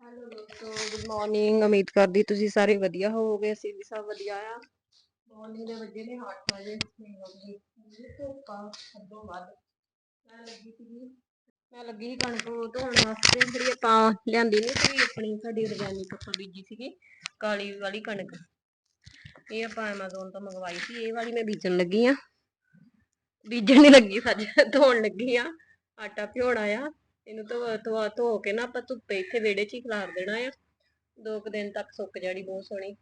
Hello ਦੋਸਤੋ good morning ਉਮੀਦ ਕਰਦੀ ਤੁਸੀਂ ਸਾਰੇ ਵਧੀਆ ਹੋਵੋਗੇ, ਅਸੀਂ ਵੀ ਸਭ ਵਧੀਆ ਆ। ਮਾਰਨਿੰਗ ਦੇ ਵਜੇ ਨੇ 8 ਵਜੇ, ਨਹੀਂ ਧੁੱਪਾਂ ਅੱਧੋਂ ਵੱਧ। ਮੈਂ ਲੱਗੀ ਸੀ ਮੈਂ ਲੱਗੀ ਸੀ ਕਣਕ ਧੋਣ ਵਾਸਤੇ, ਜਿਹੜੀ ਆਪਾਂ ਲਿਆਂਦੀ ਨਹੀਂ ਸੀ ਆਪਣੀ, ਸਾਡੀ ਆਰਗੈਨਿਕ ਆਪਾਂ ਬੀਜੀ ਸੀਗੀ, ਕਾਲੀ ਵਾਲੀ ਕਣਕ। ਇਹ ਆਪਾਂ ਐਮਾਜ਼ੋਨ ਤੋਂ ਮੰਗਵਾਈ ਸੀ, ਇਹ ਵਾਲੀ ਮੈਂ ਬੀਜਣ ਲੱਗੀ ਆ। ਬੀਜਣ ਨਹੀਂ ਲੱਗੀ ਸੱਜ ਧੋਣ ਲੱਗੀ ਆ। ਆਟਾ ਭਿਉਣਾ ਆ। ਇਹਨੂੰ ਧੋ ਧੋ ਧੋ ਕੇ ਨਾ ਆਪਾਂ ਧੁੱਪੇ ਇੱਥੇ ਵਿਹੜੇ 'ਚ ਹੀ ਖਿਲਾਰ ਦੇਣਾ ਆ। ਦੋ ਕੁ ਦਿਨ ਤੱਕ ਸੁੱਕ ਜਾਣੀ ਬਹੁਤ ਸੋਹਣੀ।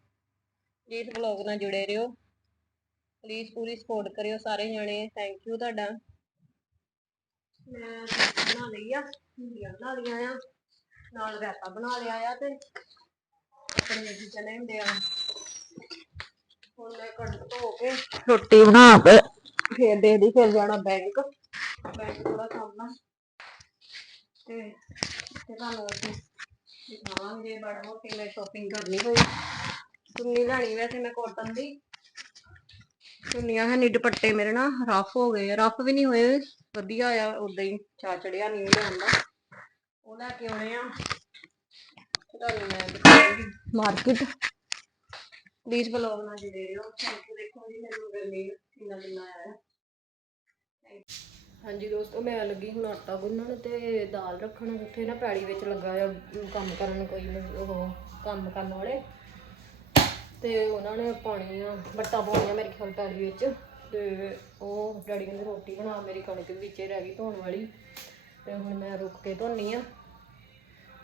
ਜੀ ਇਸ ਵਲੌਗ ਨਾਲ ਜੁੜੇ ਰਹੋ। ਪਲੀਜ਼ ਪੂਰੀ ਸਪੋਰਟ ਕਰਿਓ ਸਾਰੇ ਜਣੇ। ਥੈਂਕ ਯੂ ਤੁਹਾਡਾ। ਮੈਂ ਸਬਜ਼ੀ ਬਣਾ ਲਈ ਆ ਬਣਾ ਲਈਆਂ ਆ। ਨਾਲ ਬਣਾ ਲਿਆ ਆ ਤੇ ਆਪਣੇ ਜੀ ਚਨੇ ਹੁੰਦੇ ਆ ਹੁਣ ਮੈਂ ਕਣਕ ਧੋ ਕੇ ਰੋਟੀ ਬਣਾ ਕੇ। ਫੇਰ ਦੇਖਦੀ ਫਿਰ ਜਾਣਾ ਬੈਂਕ ਬੈਂਕ ਥੋੜਾ ਕੰਮ ਆ। ਤੇ ਤੇ ਤੁਹਾਨੂੰ ਅਸੀਂ ਦਿਖਾਵਾਂਗੇ, ਬੜਾ ਮੋਟੀ ਮੈਂ ਸ਼ਾਪਿੰਗ ਕਰਨੀ ਹੋਈ। ਚੁੰਨੀ ਲੈਣੀ ਵੈਸੇ ਮੈਂ ਕਾਟਨ ਦੀ। ਚੁੰਨੀਆਂ ਹੈ ਨੀ, ਦੁਪੱਟੇ ਮੇਰੇ ਨਾ ਰਫ ਹੋ ਗਏ ਰਫ ਵੀ ਨਹੀਂ ਹੋਏ, ਵਧੀਆ ਆ ਉਦਾਂ ਹੀ ਚਾ ਚੜਿਆ ਨਹੀਂ ਲਿਆਂਦਾ ਉਹ ਲੈ ਕੇ ਆਉਣੇ ਆ। ਤੁਹਾਨੂੰ ਮੈਂ ਦਿਖਾਉਂਗੀ। ਮਾਰਕੀਟ ਪਲੀਜ਼ ਬਲੌਗ ਨਾਲ ਜੁੜੇ ਰਹੋ ਥੈਂਕ ਯੂ ਦੇਖੋ ਜੀ, ਮੈਨੂੰ ਗਰਮੀ ਕਿੰਨਾ ਕਿੰਨਾ ਆਇਆ। ਹਾਂਜੀ ਦੋਸਤੋ ਮੈਂ ਲੱਗੀ ਹੁਣ ਆਟਾ ਗੁੰਨਣ ਤੇ ਦਾਲ ਰੱਖਣ, ਉੱਥੇ ਨਾ ਪੈੜੀ ਵਿੱਚ ਲੱਗਾ ਆ ਕੰਮ ਕਰਨ ਕੋਈ ਉਹ ਕੰਮ ਕਰਨ ਵਾਲੇ। ਤੇ ਉਹਨਾਂ ਨੇ ਪਾਣੀਆਂ ਬੱਟਾ ਪਾਉਣੀਆਂ ਮੇਰੇ ਖਿਆਲ ਪੈੜੀ ਵਿੱਚ। ਤੇ ਉਹ ਡੈਡੀ ਕਹਿੰਦੇ ਰੋਟੀ ਬਣਾ, ਮੇਰੀ ਕਣਕ ਵੀ ਵਿੱਚੇ ਰਹਿ ਗਈ ਧੋਣ ਵਾਲੀ। ਤੇ ਹੁਣ ਮੈਂ ਰੁਕ ਕੇ ਧੋਣੀ ਆ।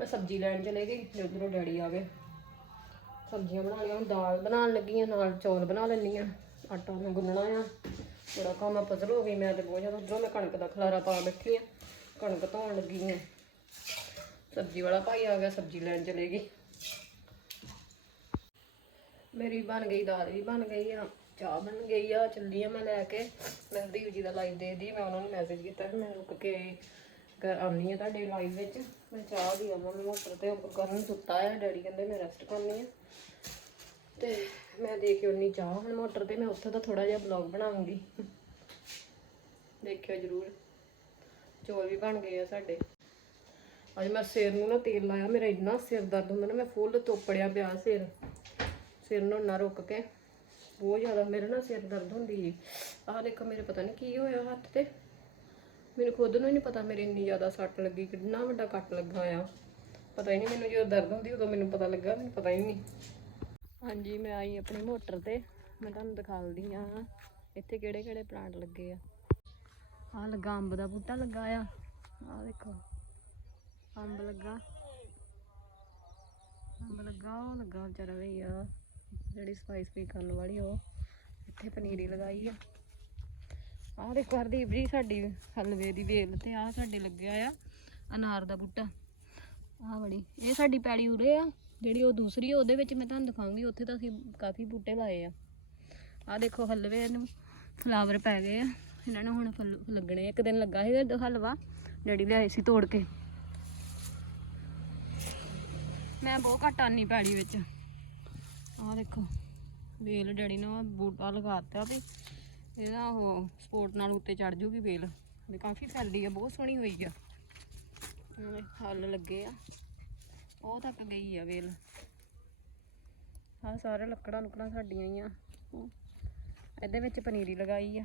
ਮੈਂ ਸਬਜ਼ੀ ਲੈਣ ਚਲੇ ਗਈ, ਤੇ ਉਧਰੋਂ ਡੈਡੀ ਆ ਗਏ। ਸਬਜ਼ੀਆਂ ਬਣਾ ਲਈਆਂ, ਹੁਣ ਦਾਲ ਬਣਾਉਣ ਲੱਗੀ ਆ, ਨਾਲ ਚੌਲ ਬਣਾ ਲੈਣੀ ਆ। ਆਟਾ ਮੈਂ ਗੁੰਨਣਾ ਆ। ਬੜਾ ਕੰਮ ਪਜ਼ਲ ਹੋ ਗਈ ਮੈਂ ਤੇ ਬਹੁਤ ਜ਼ਿਆਦਾ ਉਧਰੋਂ ਮੈਂ ਕਣਕ ਦਾ ਖਲਾਰਾ ਪਾ ਬੈਠੀ ਆ। ਕਣਕ ਧੋਣ ਲੱਗੀ ਆ। ਸਬਜ਼ੀ ਵਾਲਾ ਭਾਈ ਆ ਗਿਆ, ਸਬਜ਼ੀ ਲੈਣ ਚਲੇ ਗਈ। ਮੇਰੀ ਬਣ ਗਈ, ਦਾਲ ਵੀ ਬਣ ਗਈ ਆ, ਚਾਹ ਬਣ ਗਈ ਆ, ਚੱਲੀ ਆ ਮੈਂ ਲੈ ਕੇ। ਮੈਂ ਹਰਦੀਪ ਜੀ ਦਾ ਲਾਈਵ ਦੇ ਦੀ ਮੈਂ ਉਹਨਾਂ ਨੂੰ ਮੈਸੇਜ ਕੀਤਾ ਮੈਂ ਰੁਕ ਕੇ ਕਰ ਆਉਣੀ ਆ ਤੁਹਾਡੇ ਲਾਈਵ ਵਿੱਚ। ਮੈਂ ਚਾਹ ਦੀ ਆਵਾਂ ਨੂੰ ਮੋਟਰ ਤੇ ਕਰਨ ਸੁੱਤਾ ਆ, ਡੈਡੀ ਕਹਿੰਦੇ ਮੈਂ ਰੈਸਟ ਕਰਨੀ ਆ। ਤੇ ਮੈਂ ਦੇ ਕੇ ਉਨੀ ਚਾਹ, ਹੁਣ ਮੋਟਰ ਤੇ ਮੈਂ ਉੱਥੇ ਦਾ ਥੋੜਾ ਜਿਹਾ ਬਲੌਗ ਬਣਾਉਂਗੀ। ਦੇਖਿਓ ਜਰੂਰ, ਚੌਲ ਵੀ ਬਣ ਗਏ ਆ ਸਾਡੇ। ਅੱਜ ਮੈਂ ਸਿਰ ਨੂੰ ਨਾ ਤੇਲ ਲਾਇਆ, ਮੇਰਾ ਇੰਨਾ ਸਿਰ ਦਰਦ ਹੁੰਦਾ ਨਾ, ਮੈਂ ਫੁੱਲ ਤੋਪੜਿਆ ਪਿਆ ਸਿਰ। ਸਿਰ ਨੂੰ ਨਾ ਰੁਕ ਕੇ, ਬਹੁਤ ਜ਼ਿਆਦਾ ਮੇਰੇ ਨਾ ਸਿਰ ਦਰਦ ਹੁੰਦੀ ਜੀ ਆਹ ਦੇਖੋ ਮੇਰੇ ਪਤਾ ਨਹੀਂ ਕੀ ਹੋਇਆ ਹੱਥ ਤੇ। ਮੈਨੂੰ ਖੁਦ ਨੂੰ ਹੀ ਨਹੀਂ ਪਤਾ ਮੇਰੇ ਇੰਨੀ ਜ਼ਿਆਦਾ ਸੱਟ ਲੱਗੀ, ਕਿੰਨਾ ਵੱਡਾ ਕੱਟ ਲੱਗਾ ਆ ਪਤਾ ਹੀ ਨਹੀਂ ਮੈਨੂੰ ਜਦੋਂ ਦਰਦ ਹੁੰਦੀ, ਉਦੋਂ ਮੈਨੂੰ ਪਤਾ ਲੱਗਾ, ਮੈਨੂੰ ਪਤਾ ਹੀ ਨਹੀਂ ਹਾਂਜੀ, ਮੈਂ ਆਈ ਆਪਣੀ ਮੋਟਰ ਤੇ। ਮੈਂ ਤੁਹਾਨੂੰ ਦਿਖਾਉਂਦੀ ਆ ਇੱਥੇ ਕਿਹੜੇ ਕਿਹੜੇ ਪਲਾਂਟ ਲੱਗੇ ਆ। ਆਹ ਲੱਗਾ ਅੰਬ ਦਾ ਬੂਟਾ ਲੱਗਾ ਆ। ਆਹ ਦੇਖੋ, ਅੰਬ ਲੱਗਾ। ਅੰਬ ਲੱਗਾ, ਉਹ ਲੱਗਾ ਵਿਚਾਰਾ ਵੀ ਆ, ਜਿਹੜੀ ਸਪਾਈਸ ਪੀ ਕਰਨ ਵਾਲੀ ਉਹ। ਇੱਥੇ ਪਨੀਰੀ ਲਗਾਈ ਆ। ਆਹ ਦੇਖੋ, ਹਰਦੀਪ ਜੀ, ਸਾਡੀ ਹਲਵੇ ਦੀ ਵੇਲ ਤੇ ਆਹ ਸਾਡੇ ਲੱਗਿਆ ਆ, ਅਨਾਰ ਦਾ ਬੂਟਾ। ਆਹ ਬੜੀ, ਇਹ ਸਾਡੀ ਪੈੜੀ ਉਰੇ ਆ। ਜਿਹੜੀ ਉਹ ਦੂਸਰੀ ਆ, ਉਹਦੇ ਵਿੱਚ ਮੈਂ ਤੁਹਾਨੂੰ ਦਿਖਾਉਂਗੀ, ਉੱਥੇ ਤਾਂ ਅਸੀਂ ਕਾਫੀ ਬੂਟੇ ਲਾਏ ਆ। ਆਹ ਦੇਖੋ ਹਲਵੇ ਨੂੰ ਫਲਾਵਰ ਪੈ ਗਏ ਆ। ਇਹਨਾਂ ਨੂੰ ਹੁਣ ਫੁੱਲ ਲੱਗਣੇ ਆ। ਇੱਕ ਦਿਨ ਲੱਗਾ ਸੀ ਹਲਵਾ, ਡੈਡੀ ਲਿਆਏ ਸੀ ਤੋੜ ਕੇ। ਮੈਂ ਬਹੁਤ ਘੱਟ ਆਨੀ ਪੈੜੀ ਵਿੱਚ। ਆਹ ਦੇਖੋ, ਵੇਲ ਡੈਡੀ ਨੇ ਉਹ ਬੂਟਾ ਲਗਾਤਾ ਵੀ ਇਹਦਾ ਉਹ ਸਪੋਰਟ ਨਾਲ ਉੱਤੇ ਚੜ ਜੂਗੀ ਵੇਲ। ਵੀ ਕਾਫੀ ਫੈਲੀ ਆ, ਬਹੁਤ ਸੋਹਣੀ ਹੋਈ ਆ। ਉਹਦੇ ਹੱਲ ਲੱਗੇ ਆ। ਉਹ ਤੱਕ ਗਈ ਆ ਵੇਲ। ਆਹ ਸਾਰੇ ਲੱਕੜਾਂ ਲੁਕੜਾਂ ਸਾਡੀਆਂ ਹੀ ਆ। ਇਹਦੇ ਵਿੱਚ ਪਨੀਰੀ ਲਗਾਈ ਆ।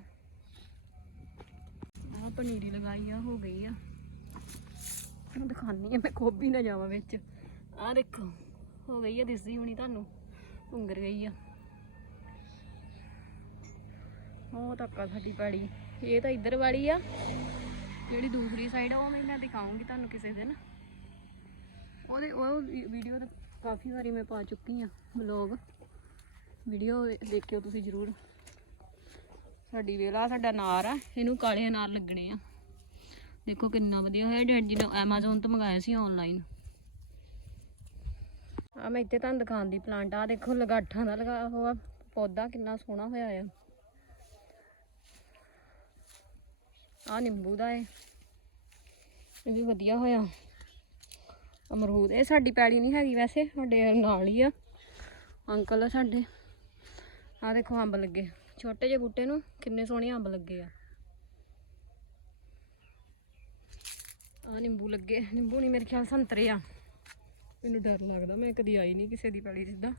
ਆਹ ਪਨੀਰੀ ਲਗਾਈ ਆ, ਹੋ ਗਈ ਆ। ਮੈਂ ਦਿਖਾਨੀ ਆ, ਮੈਂ ਖੋਬੀ ਨਾ ਜਾਵਾਂ ਵਿੱਚ। ਆਹ ਦੇਖੋ, ਹੋ ਗਈ ਆ ਦਿਸਦੀ ਹੋਣੀ ਤੁਹਾਨੂੰ। ਉਂਗਰ ਗਈ ਆ। ਉਹ ਤੱਕ ਆ ਸਾਡੀ ਪਾੜੀ ਇਹ ਤਾਂ ਇੱਧਰ ਵਾਲੀ ਆ। ਜਿਹੜੀ ਦੂਸਰੀ ਸਾਈਡ ਆ, ਉਹ ਮੈਂ ਮੈਂ ਦਿਖਾਉਂਗੀ ਤੁਹਾਨੂੰ ਕਿਸੇ ਦਿਨ। ਉਹਦੇ ਉਹ ਵੀਡੀਓ ਕਾਫੀ ਵਾਰੀ ਮੈਂ ਪਾ ਚੁੱਕੀ ਆ ਵਲੌਗ ਵੀਡੀਓ ਦੇਖਿਓ ਤੁਸੀਂ ਜ਼ਰੂਰ। ਸਾਡੀ ਵੇਲਾ, ਸਾਡਾ ਅਨਾਰ ਆ, ਇਹਨੂੰ ਕਾਲੇ ਅਨਾਰ ਲੱਗਣੇ ਆ। ਦੇਖੋ ਕਿੰਨਾ ਵਧੀਆ ਹੋਇਆ, ਡੈਡ ਜੀ ਨੇ Amazon ਤੋਂ ਮੰਗਾਇਆ ਸੀ ਆਨਲਾਈਨ ਆ ਮੈਂ ਇੱਥੇ ਤੁਹਾਨੂੰ ਦਿਖਾਉਣ ਦੀ ਪਲਾਂਟ ਆ, ਦੇਖੋ ਲਗਾਠਾਂ ਦਾ ਲਗਾ ਹੋਆ ਪੌਦਾ ਕਿੰਨਾ ਸੋਹਣਾ ਹੋਇਆ ਆ। ਆ ਨਿੰਬੂ ਦਾ ਏ ਇਹ ਵੀ ਵਧੀਆ ਹੋਇਆ। ਅਮਰੂਦ। ਇਹ ਸਾਡੀ ਪੈਲੀ ਨਹੀਂ ਹੈਗੀ ਵੈਸੇ, ਸਾਡੇ ਨਾਲ ਹੀ ਆ। ਅੰਕਲ ਆ ਸਾਡੇ। ਆ ਦੇਖੋ ਅੰਬ ਲੱਗੇ। ਛੋਟੇ ਜਿਹੇ ਬੂਟੇ ਨੂੰ ਕਿੰਨੇ ਸੋਹਣੇ ਅੰਬ ਲੱਗੇ ਆ। ਆ ਨਿੰਬੂ ਲੱਗੇ। ਨਿੰਬੂ ਨਹੀਂ ਮੇਰੇ ਖਿਆਲ ਸੰਤਰੇ ਆ। ਮੈਨੂੰ ਡਰ ਲੱਗਦਾ, ਮੈਂ ਕਦੀ ਆਈ ਨਹੀਂ ਕਿਸੇ ਦੀ ਪੈਲੀ ਸਿੱਧਾ।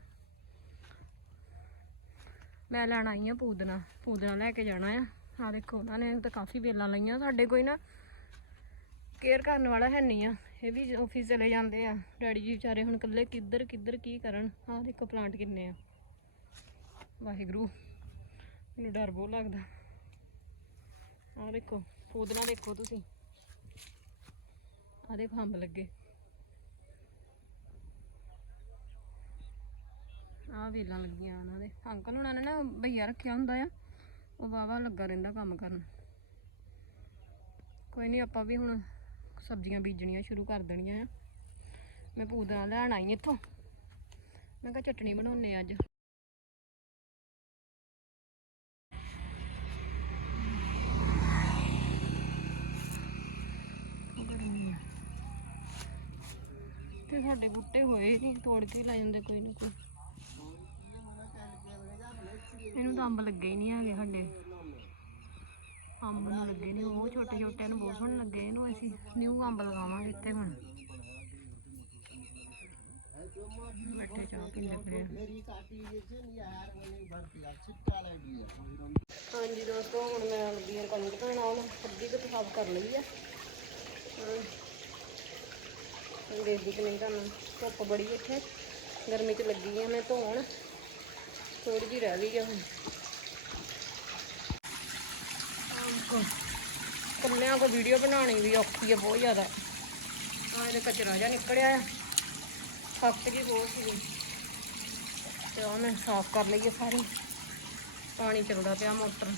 ਮੈਂ ਲੈਣ ਆਈ ਆ ਪੂਦਨਾ। ਪੂਦਨਾ ਲੈ ਕੇ ਜਾਣਾ ਆ। ਆ ਦੇਖੋ, ਉਹਨਾਂ ਨੇ ਤਾਂ ਕਾਫੀ ਵੇਲਾਂ ਲਈਆਂ। ਸਾਡੇ ਕੋਈ ਨਾ ਕੇਅਰ ਕਰਨ ਵਾਲਾ ਹੈ ਨਹੀਂ ਆ। ਇਹ ਵੀ ਆਫਿਸ ਚਲੇ ਜਾਂਦੇ ਆ। ਡੈਡੀ ਜੀ ਵਿਚਾਰੇ ਹੁਣ ਇਕੱਲੇ ਕਿੱਧਰ ਕਿੱਧਰ ਕੀ ਕਰਨ? ਆਹ ਦੇਖੋ ਪਲਾਂਟ ਕਿੰਨੇ ਆ। ਵਾਹਿਗੁਰੂ, ਮੈਨੂੰ ਡਰ ਬਹੁਤ ਲੱਗਦਾ। ਆਹ ਦੇਖੋ ਪੂਦਨਾ ਦੇਖੋ ਤੁਸੀਂ। ਆਹ ਦੇਖੋ ਅੰਬ ਲੱਗੇ। ਆਹ ਵੇਲਾਂ ਲੱਗੀਆਂ ਉਹਨਾਂ ਦੇ। ਅੰਕਲ ਉਹਨਾਂ ਨੇ ਨਾ ਭਈਆ ਰੱਖਿਆ ਹੁੰਦਾ ਆ। ਉਹ ਵਾਵਾ ਲੱਗਾ ਰਹਿੰਦਾ ਕੰਮ ਕਰਨ। ਕੋਈ ਨਹੀਂ, ਆਪਾਂ ਵੀ ਹੁਣ ਸਬਜ਼ੀਆਂ ਬੀਜਣੀਆਂ ਸ਼ੁਰੂ ਕਰ ਦੇਣੀਆਂ ਆ। ਮੈਂ ਪੂਦਨਾ ਲੈਣ ਆਈ ਇੱਥੋਂ। ਮੈਂ ਕਿਹਾ ਚਟਣੀ ਬਣਾਉਣੇ ਅੱਜ। ਤੇ ਸਾਡੇ ਬੂਟੇ ਹੋਏ ਨਹੀਂ ਤੋੜ ਕੇ ਲੈ ਜਾਂਦੇ ਕੋਈ ਨਾ ਕੋਈ। ਇਹਨੂੰ ਤਾਂ ਅੰਬ ਲੱਗੇ ਹੀ ਨਹੀਂ ਹੈਗੇ ਸਾਡੇ। ਅੰਬ ਨੂੰ ਲੱਗੇ ਨਹੀਂ ਉਹ ਛੋਟੇ ਛੋਟੇ ਨੂੰ ਬਹੁਤ ਸੋਹਣੇ ਲੱਗੇ ਇਹਨੂੰ ਅਸੀਂ ਨਿਊ ਅੰਬ ਲਗਾਵਾਂਗੇ ਇੱਥੇ ਹੁਣ। ਬੈਠੇ ਚਾਹ ਪੀਂਦੇ ਪਏ ਹਾਂਜੀ ਦੋਸਤੋ, ਹੁਣ ਮੈਂ ਲੱਗੀ ਹਾਂ ਕਣਕ ਧਾਣਾ ਹੁਣ ਅੱਧੀ ਕੁ ਸਾਫ਼ ਕਰ ਲਈ ਆ। ਦੇਖਦੀ ਕਿ ਨਹੀਂ ਤੁਹਾਨੂੰ ਧੁੱਪ ਬੜੀ ਇੱਥੇ। ਗਰਮੀ 'ਚ ਲੱਗੀ ਆ ਮੈਂ ਧੋਣ। ਥੋੜੀ ਜਿਹੀ ਰਹਿ ਗਈ ਆ ਹੁਣ। ਕੱਲਿਆਂ ਕੋ ਵੀਡੀਓ ਬਣਾਉਣੀ ਵੀ ਔਖੀ ਆ, ਬਹੁਤ ਜ਼ਿਆਦਾ। ਆ ਇਹਦੇ ਕਚਰਾ ਜਿਹਾ ਨਿਕਲਿਆ ਆ। ਥੱਕ ਗਈ ਬਹੁਤ ਸੀ ਤੇ ਉਹ ਮੈਂ ਸਾਫ਼ ਕਰ ਲਈਏ ਸਾਰੀ। ਪਾਣੀ ਚੱਲਦਾ ਪਿਆ ਮੋਟਰ।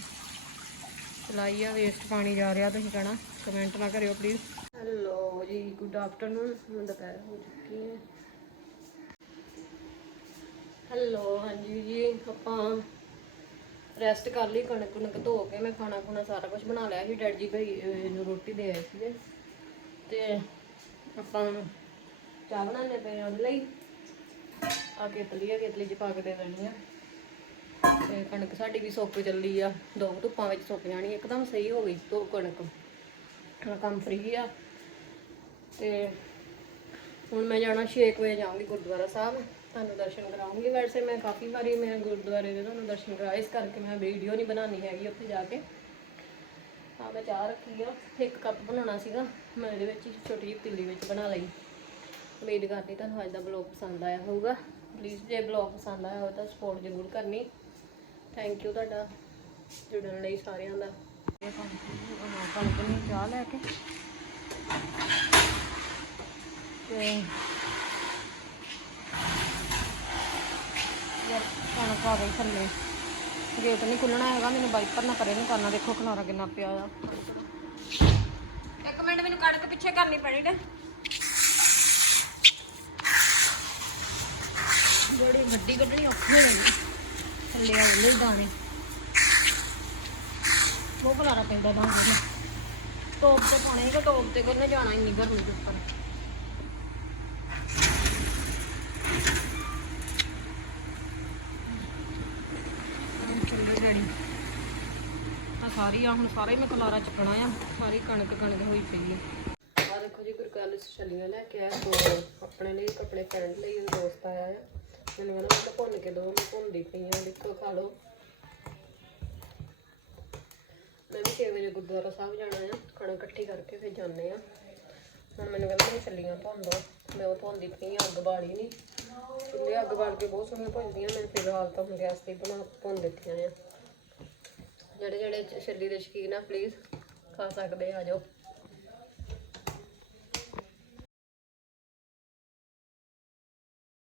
ਚਲਾਈ ਆ ਵੇਸਟ ਪਾਣੀ ਜਾ ਰਿਹਾ ਤੁਸੀਂ ਕਹਿਣਾ। ਕਮੈਂਟ ਨਾ ਕਰਿਓ please hello ji good afternoon ਹੁਣ ਦੁਪਹਿਰ ਹੋ ਚੁੱਕੀ ਹੈ। ਹੈਲੋ ਹਾਂਜੀ ਜੀ, ਆਪਾਂ ਰੈਸਟ ਕਰ ਲਈ, ਕਣਕ ਕੁਣਕ ਧੋ ਕੇ ਮੈਂ ਖਾਣਾ ਖੁਣਾ ਸਾਰਾ ਕੁਝ ਬਣਾ ਲਿਆ ਸੀ। ਡੈਡ ਜੀ ਭਾਈ ਇਹਨੂੰ ਰੋਟੀ ਦੇ ਆਏ ਸੀਗੇ। ਤੇ ਆਪਾਂ ਚਾਹ ਬਣਾਉਣੇ ਪਏ ਆ ਉਹਦੇ ਲਈ। ਆ ਕੇਤਲੀ ਆ, ਕੇਤਲੀ ਚ ਪਾ ਕੇ ਦੇ ਦੇਣੀ ਆ। ਤੇ ਕਣਕ ਸਾਡੀ ਵੀ ਸੁੱਕ ਚੱਲੀ ਆ। ਦੋ ਧੁੱਪਾਂ ਵਿੱਚ ਸੁੱਕ ਜਾਣੀ, ਇੱਕਦਮ ਸਹੀ ਹੋ ਗਈ ਧੋ ਕਣਕ। ਹੁਣ ਕੰਮ ਫਰੀ ਆ। ਤੇ ਹੁਣ ਮੈਂ ਜਾਣਾ 6 ਵਜੇ ਜਾਵਾਂਗੀ ਗੁਰਦੁਆਰਾ ਸਾਹਿਬ। ਤੁਹਾਨੂੰ ਦਰਸ਼ਨ ਕਰਾਉਂਗੀ। ਵੈਸੇ ਮੈਂ ਕਾਫੀ ਵਾਰੀ ਮੈਂ ਗੁਰਦੁਆਰੇ ਦੇ ਤੁਹਾਨੂੰ ਦਰਸ਼ਨ ਕਰਾਏ, ਇਸ ਕਰਕੇ ਮੈਂ ਵੀਡੀਓ ਨਹੀਂ ਬਣਾਉਣੀ ਹੈਗੀ ਉੱਥੇ ਜਾ ਕੇ। ਹਾਂ, ਮੈਂ ਚਾਹ ਰੱਖੀ ਆ ਇੱਕ ਕੱਪ ਬਣਾਉਣਾ ਸੀਗਾ, ਮੈਂ ਇਹਦੇ ਵਿੱਚ ਛੋਟੀ ਜਿਹੀ ਤਿੱਲੀ ਵਿੱਚ ਬਣਾ ਲਈ। ਉਮੀਦ ਕਰਦੀ ਤੁਹਾਨੂੰ ਅੱਜ ਦਾ ਬਲੌਗ ਪਸੰਦ ਆਇਆ ਹੋਊਗਾ। ਪਲੀਜ਼ ਜੇ ਬਲੌਗ ਪਸੰਦ ਆਇਆ ਹੋਵੇ ਤਾਂ ਸਪੋਰਟ ਜ਼ਰੂਰ ਕਰਨੀ। ਥੈਂਕ ਯੂ ਤੁਹਾਡਾ ਜੁੜਨ ਲਈ ਸਾਰਿਆਂ ਦਾ। ਇਹ ਚਾਹ ਲੈ ਕੇ ਤੇ ਯਾਰ ਕਣਕ ਆ ਗਈ ਥੱਲੇ। ਗੇਟ ਨਹੀਂ ਖੁੱਲਣਾ ਹੈਗਾ ਮੈਨੂੰ ਵਾਈਪਰ ਨਾ ਪਰੇ ਨੂੰ ਕਰਨਾ। ਦੇਖੋ ਖਲਾਰਾ ਕਿੰਨਾ ਪਿਆ ਆ। ਇੱਕ ਮਿੰਟ ਮੈਨੂੰ ਕਣਕ ਪਿੱਛੇ ਕਰਨੀ ਪੈਣੀ ਨੇ। ਬੜੀ ਵੱਡੀ ਕੱਢਣੀ ਔਖੀ ਹੋ ਜਾਣੀ ਥੱਲੇ ਆ ਜਾਂਦੇ ਦਾਣੇ। ਬਹੁਤ ਖਲਾਰਾ ਪੈਂਦਾ ਦਾਣੇ ਟੋਪ ਤੇ ਪਾਉਣੇ ਹੈਗਾ ਟੋਪ ਤੇ ਕਰਨੇ ਜਾਣਾ ਇੰਨੀ ਗਰਮੀ ਦੇ ਉੱਪਰ ਚੁੱਲ੍ਹੇ ਡੈਡੀ ਆ ਸਾਰੀ ਆ, ਹੁਣ ਸਾਰਾ ਹੀ ਮੈਂ ਕਲਾਰਾ ਚੁੱਕਣਾ ਆ, ਸਾਰੀ ਕਣਕ ਕਣਕ ਹੋਈ ਪਈ ਆ। ਆ ਦੇਖੋ ਜੀ ਗੁਰਕਾਲ ਛੱਲੀਆਂ ਲੈ ਕੇ ਆਇਆ ਆਪਣੇ ਲਈ ਆਪਣੇ ਫਰੈਂਡ ਲਈ ਦੋਸਤ ਆਇਆ ਆ। ਮੈਨੂੰ ਕਹਿੰਦਾ, ਮੈਂ ਭੁੰਨ ਕੇ ਦੋ, ਮੈਂ ਭੁੰਨਦੀ ਪਈ ਆ, ਦੇਖੋ, ਖਾ ਲਓ। ਮੈਂ ਵੀ 6 ਵਜੇ ਗੁਰਦੁਆਰਾ ਸਾਹਿਬ ਜਾਣਾ ਆ, ਕਣਕ ਇਕੱਠੀ ਕਰਕੇ ਫਿਰ ਜਾਂਦੇ ਆ। ਹੁਣ ਮੈਨੂੰ ਕਹਿੰਦਾ, ਮੈਂ ਛੱਲੀਆਂ ਭੁੰਨ ਦੋ, ਮੈਂ ਉਹ ਭੁੰਨਦੀ ਪਈ ਆ, ਅੱਗ ਬਾਲੀ ਨਹੀਂ ਚੁੱਲ੍ਹੇ ਅੱਗ ਬਾਲ ਕੇ ਬਹੁਤ ਸੋਹਣੀਆਂ ਭੁੰਨਦੀਆਂ ਮੈਂ ਫਿਲਹਾਲ ਤਾਂ ਹੁਣ ਗੈਸ ਤੇ ਬਣਾ, ਭੁੰਨ ਦਿੱਤੀਆਂ ਆ ਜਿਹੜੇ ਜਿਹੜੇ ਛੱਲੀ ਦੇ ਸ਼ੌਕੀਨ ਆ ਪਲੀਜ਼ ਖਾ ਸਕਦੇ ਆ, ਆ ਜਾਓ।